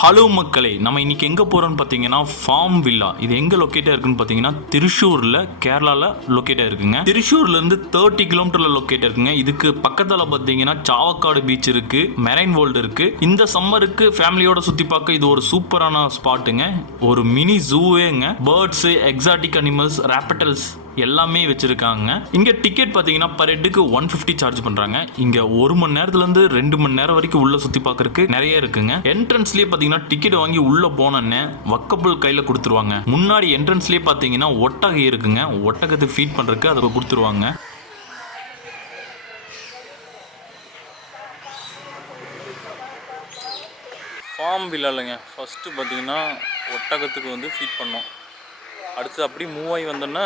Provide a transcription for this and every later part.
Hello மக்களே, நம்ம இன்னைக்கு எங்கே போகிறோம்னு பார்த்தீங்கன்னா ஃபார்ம் வில்லா. இது எங்கே லொக்கேட்டாக இருக்குன்னு பார்த்தீங்கன்னா திருச்சூரில், கேரளாவில் லொக்கேட்டாக இருக்குங்க. திருச்சூர்லேருந்து 30 கிலோமீட்டரில் லொக்கேட்டாக இருக்குங்க. இதுக்கு பக்கத்தில் பார்த்தீங்கன்னா சாவக்காடு பீச் இருக்குது, மெரைன் வேர்ல்டு இருக்குது. இந்த சம்மருக்கு ஃபேமிலியோட சுற்றி பார்க்க இது ஒரு சூப்பரான ஸ்பாட்டுங்க. ஒரு மினி ஜூவேங்க. பேர்ட்ஸு, எக்ஸாட்டிக் அனிமல்ஸ், ராப்பட்டல்ஸ் எல்லாமே வச்சிருக்காங்க. இங்க டிக்கெட் பாத்தீங்கன்னா பர் ஹெட்டுக்கு 150 சார்ஜ் பண்றாங்க. இங்க 1 மணி நேரத்துல இருந்து 2 மணி நேரம் வரைக்கும் உள்ள சுத்தி பார்க்கறதுக்கு நிறைய இருக்குங்க. என்ட்ரன்ஸ்லயே பாத்தீங்கன்னா டிக்கெட் வாங்கி உள்ள போனோன்னே வக்கபிள் கையில கொடுத்துருவாங்க. முன்னாடி என்ட்ரன்ஸ்லயே பாத்தீங்கன்னா ஒட்டகை இருக்குங்க. ஒட்டகத்துக்கு ஃபீட் பண்றதுக்கு அதை கொடுத்துருவாங்க. ஃபார்ம் வில்லாலங்க ஃபர்ஸ்ட் பாத்தீங்கன்னா ஒட்டகத்துக்கு ஃபீட் பண்ணோம். அடுத்து அப்படி மூவ் ஆகி வந்தோன்னா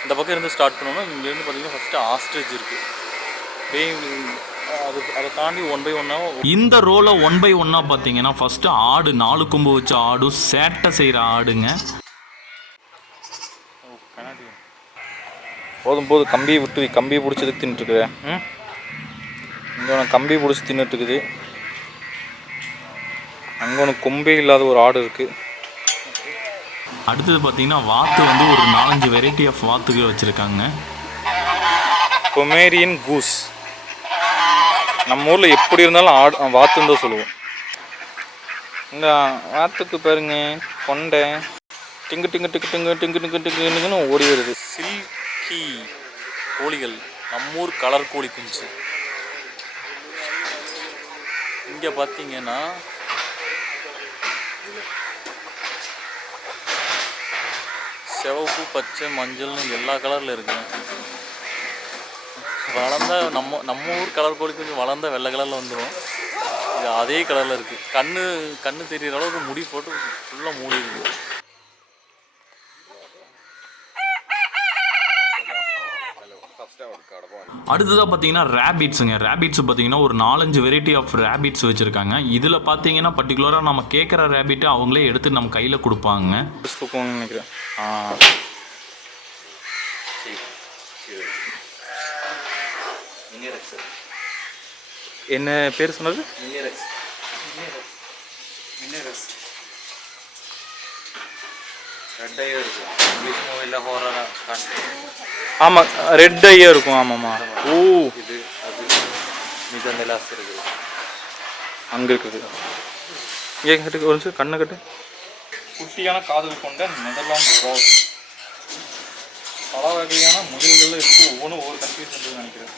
இந்த பக்கம் இருந்து ஸ்டார்ட் பண்ணோன்னா இங்கேருந்து பார்த்தீங்கன்னா ஃபஸ்ட்டு ஆஸ்ட்ரிச் இருக்குது. அதை தாண்டி 1 by 1 இந்த ரோல 1 by 1 பார்த்தீங்கன்னா ஃபஸ்ட்டு ஆடு, 4 கொம்பு வச்ச ஆடு, சேட்டை செய்கிற ஆடுங்க. போதும் கம்பியை பிடிச்சது தின்னுட்டுருக்குது. இங்கே ஒன்று கம்பி பிடிச்சி தின்னுட்டுருக்குது. அங்கே ஒன்று கொம்பே இல்லாத ஒரு ஆடு இருக்குது. அடுத்தது பார்த்தீங்கன்னா வாத்து ஒரு 4-5 வெரைட்டி ஆஃப் வாத்துகள் வச்சுருக்காங்க. Pomeranian goose. நம்ம ஊரில் எப்படி இருந்தாலும் வாத்துன்னு தான் சொல்லுவோம். இந்த வாத்துக்கு பாருங்க கொண்டை டிங்கு டிங்கு டிங்கு டிங்கு டிங்கு டிங்கு டிங்குன்னு ஓடி வருது. சில்கி கோழிகள், நம்மூர் கலர் கோழி குஞ்சு. இங்கே பார்த்தீங்கன்னா சிவப்பு, பச்சை, மஞ்சள்னு எல்லா கலரில் இருக்குங்க. வளர்ந்தா நம்ம ஊர் கலர் கோழி கொஞ்சம் வளர்ந்தா வெள்ளை கலரில் வந்துடும். இது அதே கலரில் இருக்குது. கண்ணு தெரிகிற அளவுக்கு முடி போட்டு ஃபுல்லாக மூடி இருக்குது. அடுத்ததாக பார்த்தீங்கன்னா ரேபிட்ஸுங்க. ரேபிட்ஸ் பார்த்தீங்கன்னா ஒரு 4-5 வெரைட்டி ஆஃப் ரேபிட்ஸ் வச்சுருக்காங்க. இதில் பார்த்தீங்கன்னா பர்டிகுலராக நம்ம கேட்குற ரேபிட்டை அவங்களே எடுத்து நம்ம கையில் கொடுப்பாங்க. நினைக்கிறேன். என்ன பேர் சொன்னது? ஆமாம், ரெட் ஐயா இருக்கும். ஆமாம்மா. ஓ, இது அங்கே இருக்குது. ஏன் கட்டு ஒரு நிமிஷம், கண்ணை கட்டு. குட்டியான காதுகள் கொண்ட நெதர்லாந்து க்ராஸ். பல வகையான முயல்கள் இருக்குது. ஒவ்வொன்றும் ஒவ்வொரு கண்ட்ரி சென்று நினைக்கிறேன்.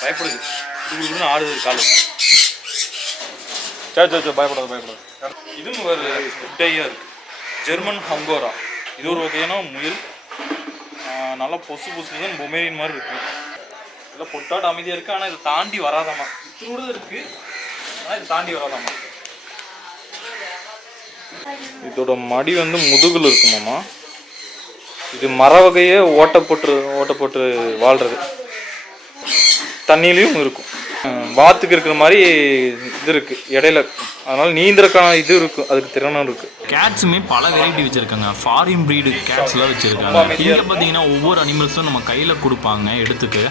பயப்படுது, இதுன்னு ஆடுது காலு. சரி பயப்படாது. இதுவும் ஒரு குட்டையாக இருக்குது. ஜெர்மன் ஹங்கோரா. இது ஒரு வகையான முயல். நல்லா பொசுன்னு பொமேரியன் மாதிரி இருக்குது. இதெல்லாம் பொட்டாட்டு அமைதியாக இருக்குது. ஆனால் இதை தாண்டி வராதாமா. இதோட இருக்குது, ஆனால் இதை தாண்டி வராதாமா. இதோட மடி முதுகில் இருக்குமாம்மா. இது மர வகையே ஓட்டப்போட்டு வாழ்கிறது. தண்ணியிலையும் இருக்கும். வாத்துக்கு இருக்கிற மாதிரி இது இருக்குது இடையில. அதனால நீந்திரக்கான இது இருக்குது, அதுக்கு திறனும் இருக்குது. கேட்ஸுமே பல வெரைட்டி வச்சுருக்காங்க. ஃபாரின் ப்ரீடு கேட்ஸ்லாம் வச்சுருக்காங்க. இங்கே பார்த்தீங்கன்னா ஒவ்வொரு அனிமல்ஸும் நம்ம கையில் கொடுப்பாங்க எடுத்துக்கு.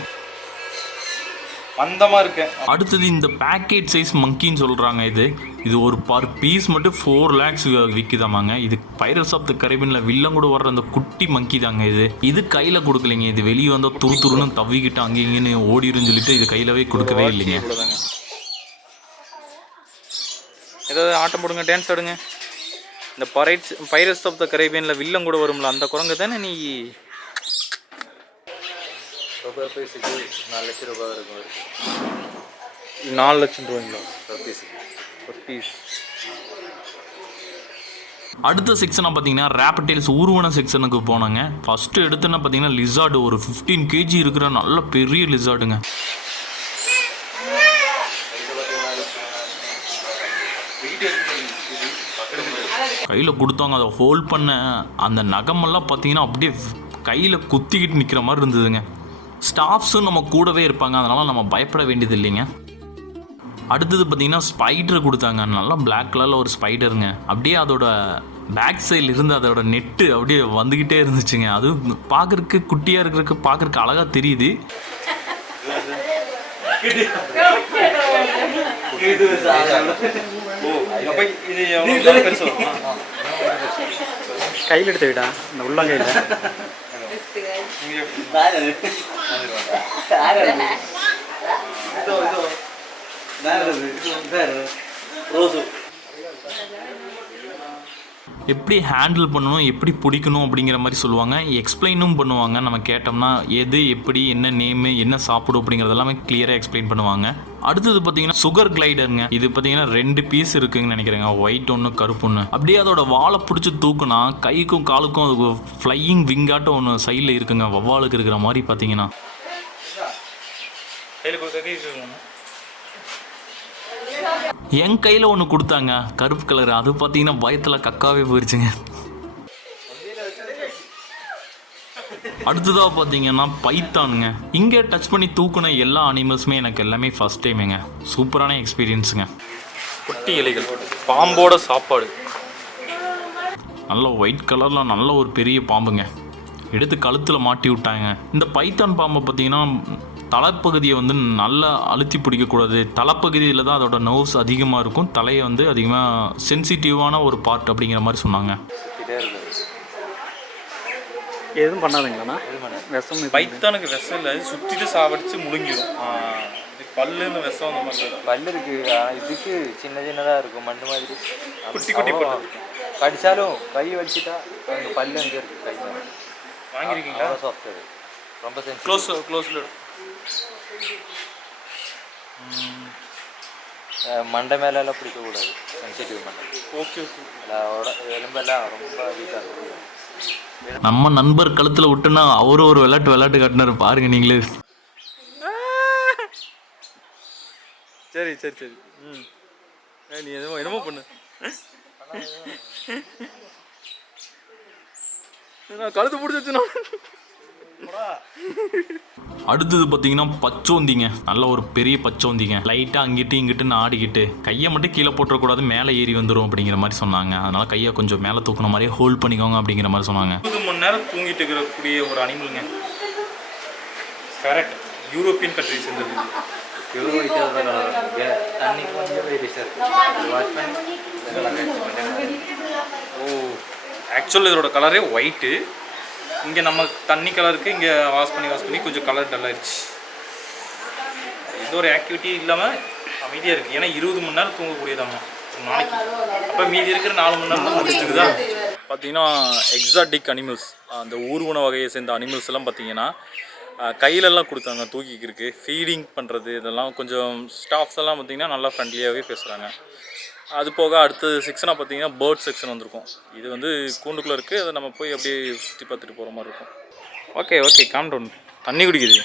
அந்தமாக இருக்கு. அடுத்தது இந்த பேக்கெட் சைஸ் மங்கின்னு சொல்கிறாங்க. இது ஒரு பர் பீஸ் மட்டும் 4 lakhs விற்குதாமாங்க. இது பைரட்ஸ் ஆஃப் த கரீபியனில் வில்லன் கூட வர்ற அந்த குட்டி மங்கி தாங்க. இது கையில் கொடுக்கலைங்க. இது வெளியே வந்தால் துருன்னு தவிக்கிட்டு அங்கே இங்கேன்னு ஓடிருன்னு சொல்லிட்டு இது கையிலவே கொடுக்கவே இல்லைங்க. ஏதாவது ஆட்டம் போடுங்க, டான்ஸ் ஆடுங்க. இந்த பைரட்ஸ் ஆஃப் த கரீபியனில் வில்லன் கூட வரும்ல, அந்த குரங்கு தானே நீ? 4 லட்சம் ரூபாய் இருக்கும். 4 லட்சம் ரூபாய்ங்களா ஒரு பீஸ்? அடுத்த செக்ஷனாக பார்த்தீங்கன்னா ராப்படைல்ஸ் ஊர்வன செக்ஷனுக்கு போனாங்க. ஃபஸ்ட்டு எடுத்துன்னா பார்த்தீங்கன்னா லிசார்டு. ஒரு 15 kg இருக்கிற நல்ல பெரிய லிசார்டுங்க. கையில் கொடுத்தாங்க. அதை ஹோல்ட் பண்ண அந்த நகமெல்லாம் பார்த்தீங்கன்னா அப்படியே கையில் குத்திக்கிட்டு நிற்கிற மாதிரி இருந்ததுங்க. ஸ்டாஃப்ஸும் நம்ம கூடவே இருப்பாங்க, அதனால் நம்ம பயப்பட வேண்டியது இல்லைங்க. அடுத்தது பார்த்தீங்கன்னா ஸ்பைடர் கொடுத்தாங்க. நல்லா பிளாக் கலரில் ஒரு ஸ்பைடருங்க. அப்படியே அதோட பேக் சைடில் இருந்து அதோட நெட்டு அப்படியே வந்துக்கிட்டே இருந்துச்சுங்க. அதுவும் பார்க்குறதுக்கு குட்டியாக இருக்கிறதுக்கு பார்க்குறதுக்கு அழகாக தெரியுது. அப்போ இது எவ்வளோ பெருசு வருமா? கையில் எடுத்து விடா இந்த உள்ளங்கையில். எப்படி ஹேண்டில் பண்ணணும், எப்படி பிடிக்கணும் அப்படிங்கிற மாதிரி சொல்லுவாங்க. எக்ஸ்பிளைனும் பண்ணுவாங்க. நம்ம கேட்டோம்னா எது எப்படி, என்ன நேமு, என்ன சாப்பிடும் அப்படிங்கிறது எல்லாமே கிளியராக எக்ஸ்பிளைன் பண்ணுவாங்க. அடுத்தது பார்த்தீங்கன்னா சுகர் கிளைடருங்க. இது பார்த்தீங்கன்னா 2 பீஸ் இருக்குங்கன்னு நினைக்கிறேங்க. ஒயிட் ஒன்று, கருப்பு ஒன்று. அப்படியே அதோட வாழை பிடிச்சி தூக்குனா கைக்கும் காலுக்கும் அது ஃப்ளையிங் விங்காட்டம் ஒன்று சைடில் இருக்குங்க. வவ்வாலுக்கு இருக்கிற மாதிரி பார்த்தீங்கன்னா. என் கையில் ஒன்று கொடுத்தாங்க கருப்பு கலர். அது பார்த்தீங்கன்னா பயத்தில் கக்காவே போயிடுச்சுங்க. அடுத்ததாக பார்த்தீங்கன்னா பைத்தானுங்க. இங்கே டச் பண்ணி தூக்குன எல்லா அனிமல்ஸுமே எனக்கு எல்லாமே ஃபஸ்ட் டைமுங்க. சூப்பரான எக்ஸ்பீரியன்ஸுங்க. குட்டி இலைகள், பாம்போட சாப்பாடு. நல்ல ஒயிட் கலரில் நல்ல ஒரு பெரிய பாம்புங்க. எடுத்து கழுத்தில் மாட்டி விட்டாங்க. இந்த பைத்தான் பாம்பை பார்த்தீங்கன்னா தலைப்பகுதியை வந்து நல்லா அழுத்தி பிடிக்கக்கூடாது. தலைப்பகுதியில் தான் அதோட நர்வ்ஸ் அதிகமாக இருக்கும். தலையை வந்து அதிகமாக சென்சிட்டிவான ஒரு பார்ட் அப்படிங்கிற மாதிரி சொன்னாங்க. எதுவும் பண்ணாதுங்களாண்ணா? விஷம் பைத்தானுக்கு விஷம் இல்லை, சுற்றிட்டு சாவடிச்சு முழுங்கிடும். இது பல்லுன்னு விஷம் அந்த மாதிரி பல்லு இருக்கு. இதுக்கு சின்ன சின்னதாக இருக்கும், மண்ணு மாதிரி குட்டி குட்டி பல்லு. கடிச்சாலும் கை வச்சுட்டா அங்கே பல்லு அங்கே இருக்கு. கை வாங்கியிருக்கீங்களா? சாஃப்ட், ரொம்ப க்ளோஸில் மண்டை மேலெல்லாம் பிடிக்கக்கூடாது, சென்சிட்டிவ் மண்டை. Okay okay. எலும்பெல்லாம் ரொம்ப வீக்காக இருக்கும். நம்ம நண்பர் கழுத்தில் விட்டுனா அவரும் ஒரு விளையாட்டு காட்டினாரு பாருங்க நீங்களே. சரி சரி சரி. நீ என்னமோ பண்ணு. நான் கழுத்து பிடிச்சி வச்சுனா. அடுத்தது பார்த்தீங்கன்னா பச்சோந்திங்க. நல்ல ஒரு பெரிய பச்சோந்திங்க. லைட்டாக அங்கிட்டு இங்கிட்டுன்னு ஆடிக்கிட்டு கையை மட்டும் கீழே போட்டுறக்கூடாது, மேலே ஏறி வந்துடும் அப்படிங்கிற மாதிரி சொன்னாங்க. அதனால் கையை கொஞ்சம் மேலே தூக்குன மாதிரியே ஹோல்ட் பண்ணிக்கோங்க அப்படிங்கிற மாதிரி சொன்னாங்க. 20 மணி நேரம் தூங்கிட்டு இருக்கக்கூடிய ஒரு அனிமலுங்க. கரெக்ட். யூரோப்பியன் கண்ட்ரிஸ் இருந்தது. பியூர் ஒயிட்டாக தண்ணி கொஞ்சம் வேரியஸாக இருக்குது. வாஷ் பண்ணி. ஓ, ஆக்சுவலாக இதோட கலரே ஒயிட்டு. இங்கே நம்ம தண்ணி கலருக்கு இங்கே வாஷ் பண்ணி கொஞ்சம் கலர் டல்லாகிடுச்சு. எந்த ஒரு ஆக்டிவிட்டி இல்லாமல் அமைதியாக இருக்குது. ஏன்னா 20 மணி நேரம் தூங்கக்கூடியதாம்மா ஒரு நாளைக்கு. அப்போ மீதி இருக்கிற 4 மணி நேரம் தான் முடிச்சுக்குதா. பார்த்தீங்கன்னா எக்ஸாட்டிக் அனிமல்ஸ், அந்த ஊர்வன வகையை சேர்ந்த அனிமல்ஸ் எல்லாம் பார்த்தீங்கன்னா கையிலெல்லாம் கொடுத்தாங்க தூக்கிக்கிறதுக்கு. ஃபீடிங் பண்ணுறது இதெல்லாம் கொஞ்சம் ஸ்டாஃப்ஸ் எல்லாம் பார்த்தீங்கன்னா நல்லா ஃப்ரெண்ட்லியாகவே பேசுகிறாங்க. அது போக அடுத்தது செக்ஷனாக பார்த்தீங்கன்னா பேர்ட் செக்ஷன் வந்திருக்கும். இது வந்து கூண்டுக்குள்ளே இருக்குது. அதை நம்ம போய் அப்படியே சுற்றி பார்த்துட்டு போகிற மாதிரி இருக்கும். Okay okay, calm down. தண்ணி குடிக்குது.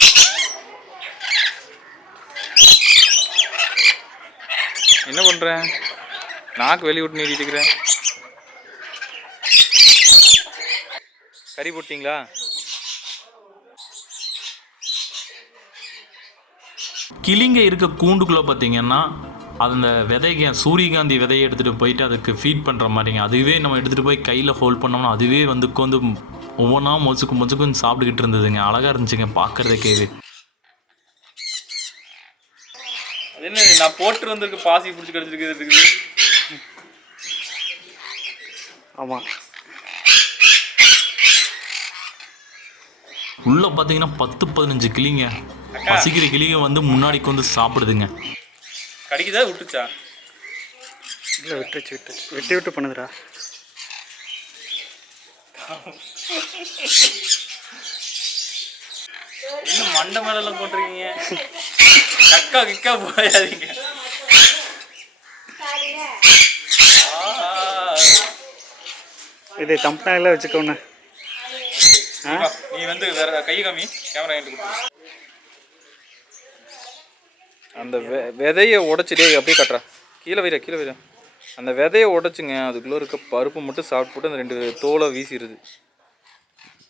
என்ன பண்ணுறேன்? நாக்கு வெளியே விட்டு நீட்டிட்டு இருக்கிறேன். கறி போட்டிங்களா? கிளிங்க இருக்க கூண்டுக்குள்ளே பார்த்தீங்கன்னா அந்த விதைங்க சூரியகாந்தி விதையை எடுத்துகிட்டு போயிட்டு அதுக்கு ஃபீட் பண்ணுற மாதிரிங்க. அதுவே நம்ம எடுத்துகிட்டு போய் கையில் ஹோல்ட் பண்ணோம்னா அதுவே வந்து உட்காந்து ஒவ்வொன்றா மொச்சுக்கும் சாப்பிட்டுக்கிட்டு இருந்ததுங்க. அழகாக இருந்துச்சுங்க பார்க்குறதுக்கேவே. என்ன நான் போட்டு வந்திருக்கு, பாசி பிடிச்சி கிடச்சிருக்கு. ஆமாம். உள்ளே பார்த்தீங்கன்னா 10-15 கிளிங்க. பசிக்கிற கிளிங்க வந்து முன்னாடிக்கு வந்து சாப்பிடுதுங்க. கடிக்குதா விட்டுச்சா? இல்லை, விட்டு பண்ணுதுடா. இன்னும் மண்டை மேலெல்லாம் போட்டிருக்கீங்க. கக்கா கிக்கா போயாதீங்க. இது தம்பனால வச்சுக்கோண்ணே. நீ வந்து வேற கை காமி, கேமரா என்கிட்ட. அந்த விதையை உடச்சிட்டே அப்படியே கட்டுறா. கீழே வைர. அந்த விதையை உடச்சுங்க. அதுக்குள்ளே இருக்க பருப்பு மட்டும் சாப்பிட்டு போட்டு அந்த 2 தோலை வீசிடுது.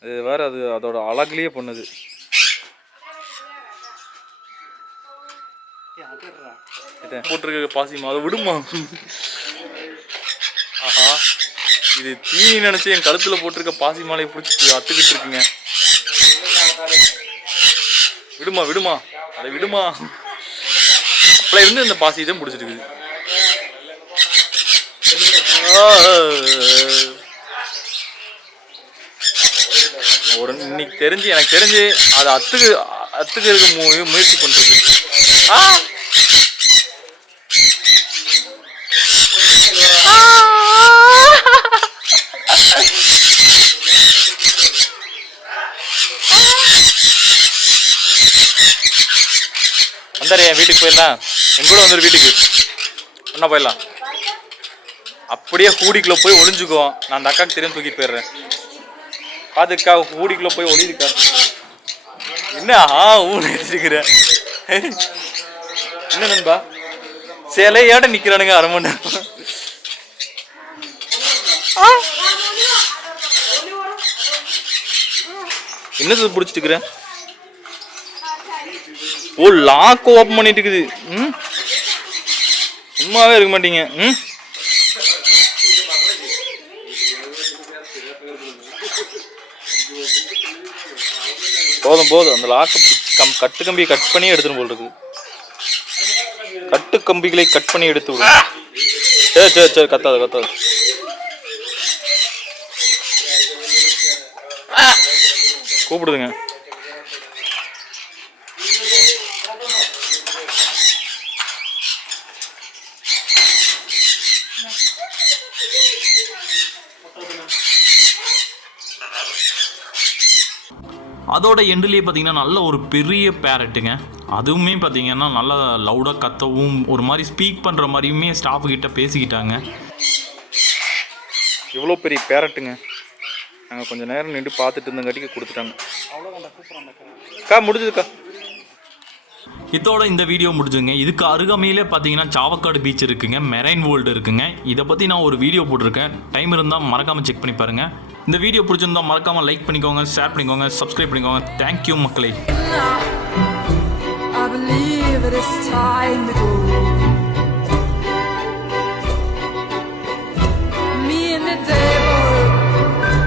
அது வேறு, அது அதோட அழகுலேயே பண்ணுது. போட்டிருக்க பாசிமா அதை விடுமா? ஆஹா, இது தீனி நினச்சி என் கழுத்தில் போட்டிருக்க பாசி மாலையை பிடிச்சி அத்துக்கிட்டு இருக்குங்க. விடுமா அதை விடுமா. அப்போ இருந்து இந்த பாசி தான் பிடிச்சிட்டு இருக்குது. இன்னைக்கு எனக்கு தெரிஞ்சு அது அத்துக்கு இருக்க முயற்சி பண்றது. வந்தாரு என் வீட்டுக்கு போயிடலாம், எங்கூட வந்துரு வீட்டுக்கு ஒன்னா போயிடலாம். அப்படியே ஹூடிக்குள்ள போய் ஒளிஞ்சுக்குவோம். நான் அந்த அக்காவுக்கு தெரியும் தூக்கிட்டு போயிடுறேன். பாத்துக்கா ஹூடிக்குள்ள போய் ஒளியுதுக்கா. என்ன ஊன்னு வச்சிருக்கிறேன். என்ன நண்பா சிலையாட நிக்கிறானுங்க அரை மணி நேரம். என்னது பிடிச்சிட்டு இருக்கிறேன்? ஓ லாக் ஓப்பன் பண்ணிட்டு இருக்குது. சும்மாவே இருக்க மாட்டீங்க. போதும் அந்த லாக்கை கட்டு கம்பியை கட் பண்ணி எடுத்துன்னு போல் இருக்கு. கட்டு கம்பிகளை கட் பண்ணி எடுத்து விடும். சரி கத்தாது. கூப்பிடுதுங்க. அதோட எண்டுலேயே பார்த்தீங்கன்னா நல்ல ஒரு பெரிய பேரட்டுங்க. அதுவுமே பார்த்தீங்கன்னா நல்லா லவுடாக கத்தவும் ஒரு மாதிரி ஸ்பீக் பண்ணுற மாதிரியுமே ஸ்டாஃப் கிட்ட பேசிக்கிட்டாங்க. இவ்வளோ பெரிய பேரட்டுங்க. நாங்கள் கொஞ்சம் நேரம் நின்று பார்த்துட்டு இருந்தங்காட்டிக்கு கொடுத்துட்டாங்க. அக்கா முடிஞ்சதுக்கா. இதோட இந்த வீடியோ முடிஞ்சுங்க. இதுக்கு அருகாமையிலே பார்த்தீங்கன்னா சாவக்காடு பீச் இருக்குங்க, மெரைன் வேர்ல்டு இருக்குங்க. இதை பற்றி நான் ஒரு வீடியோ போட்டிருக்கேன். டைம் இருந்தால் மறக்காமல் செக் பண்ணி பாருங்கள். இந்த வீடியோ பிடிச்சிருந்தா மறக்காமல் லைக் பண்ணிக்கோங்க, ஷேர் பண்ணிக்கோங்க, சப்ஸ்கிரைப் பண்ணிக்கோங்க. தேங்க்யூ மக்களே.